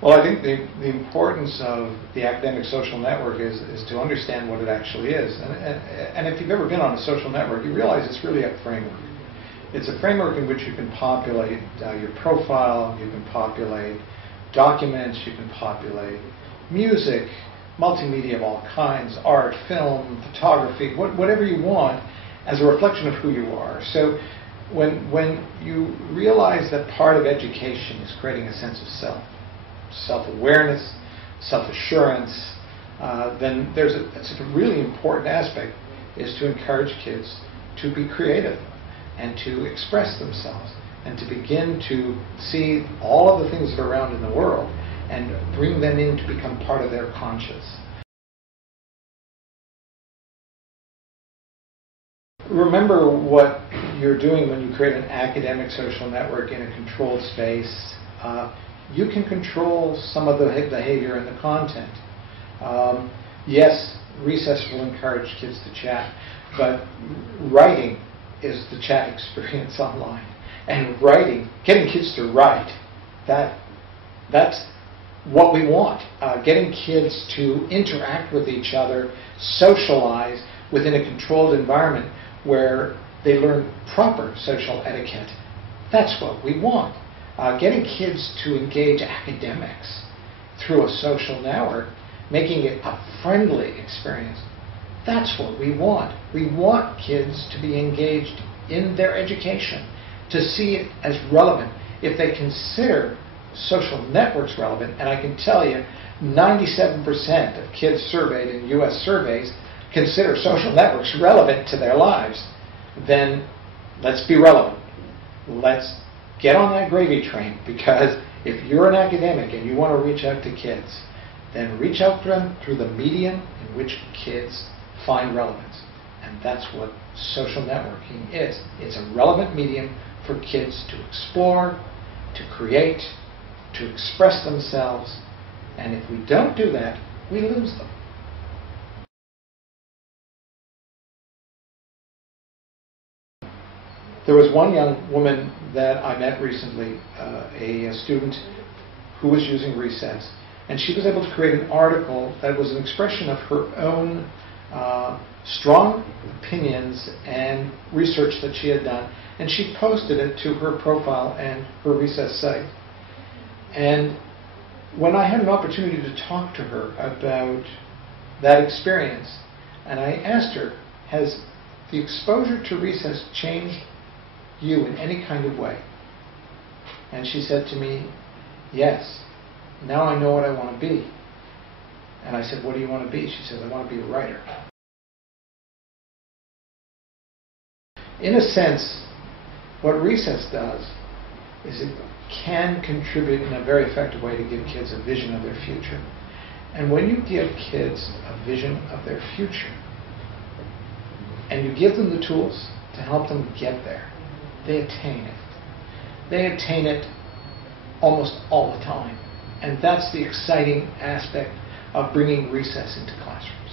Well, I think the importance of the academic social network is to understand what it actually is. And if you've ever been on a social network, you realize it's really a framework. It's a framework in which you can populate your profile, you can populate documents, you can populate music, multimedia of all kinds, art, film, photography, whatever you want as a reflection of who you are. So when you realize that part of education is creating a sense of self, self-awareness, self-assurance, then there's a really important aspect is to encourage kids to be creative and to express themselves and to begin to see all of the things that are around in the world and bring them in to become part of their conscious. Remember what you're doing when you create an academic social network in a controlled space. You can control some of the behavior and the content. Yes, recess will encourage kids to chat, but writing is the chat experience online. And writing, getting kids to write, that's what we want. Getting kids to interact with each other, socialize within a controlled environment where they learn proper social etiquette. That's what we want. Getting kids to engage academics through a social network, making it a friendly experience, that's what we want. We want kids to be engaged in their education, to see it as relevant. If they consider social networks relevant, and I can tell you 97% of kids surveyed in U.S. surveys consider social networks relevant to their lives, then let's be relevant. Let's get on that gravy train, because if you're an academic and you want to reach out to kids, then reach out to them through the medium in which kids find relevance. And that's what social networking is. It's a relevant medium for kids to explore, to create, to express themselves. And if we don't do that, we lose them. There was one young woman that I met recently, a student who was using recess, and she was able to create an article that was an expression of her own strong opinions and research that she had done, and she posted it to her profile and her recess site. And when I had an opportunity to talk to her about that experience, and I asked her, has the exposure to recess changed you in any kind of way? And she said to me, yes, now I know what I want to be. And I said, what do you want to be? She said, I want to be a writer. In a sense, what recess does is it can contribute in a very effective way to give kids a vision of their future. And when you give kids a vision of their future, and you give them the tools to help them get there, they attain it. They attain it almost all the time. And that's the exciting aspect of bringing recess into classrooms.